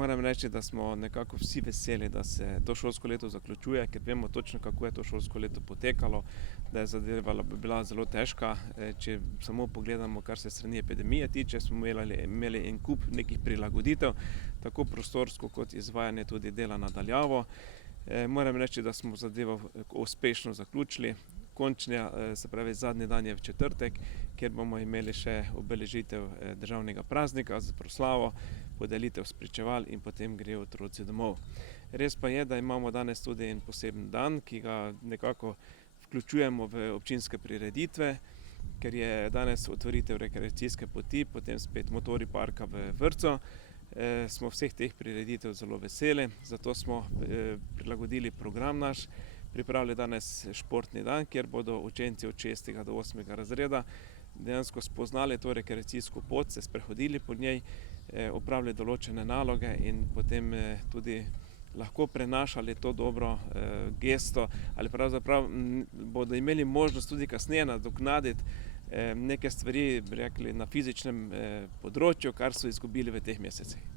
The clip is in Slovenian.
Moram reči, da smo nekako vsi veseli, da se to šolsko leto zaključuje, ker vemo točno, kako je to šolsko leto potekalo, da je zadeva bila zelo težka. Če samo pogledamo, kar se strani epidemije tiče, smo imeli en kup nekih prilagoditev, tako prostorsko kot izvajanje tudi dela na daljavo. Moram reči, da smo zadevo uspešno zaključili. Se pravi, zadnji dan je v četrtek, kjer bomo imeli še obeležitev državnega praznika z proslavo, podelitev spričeval in potem grejo otroci domov. Res pa je, da imamo danes tudi en poseben dan, ki ga nekako vključujemo v občinske prireditve, ker je danes otvoritev rekreacijske poti, potem spet motorji parka v vrtcu. Smo vseh teh prireditev zelo veseli, zato smo prilagodili program naš, pripravili danes športni dan, kjer bodo učenci od 6. do 8. razreda dejansko spoznali to rekreacijsko pot, se sprehodili po njej, opravili določene naloge in potem tudi lahko prenašali to dobro gesto ali pravzaprav bodo imeli možnost tudi kasneje nadoknaditi neke stvari, bi rekli, na fizičnem področju, kar so izgubili v teh mesecih.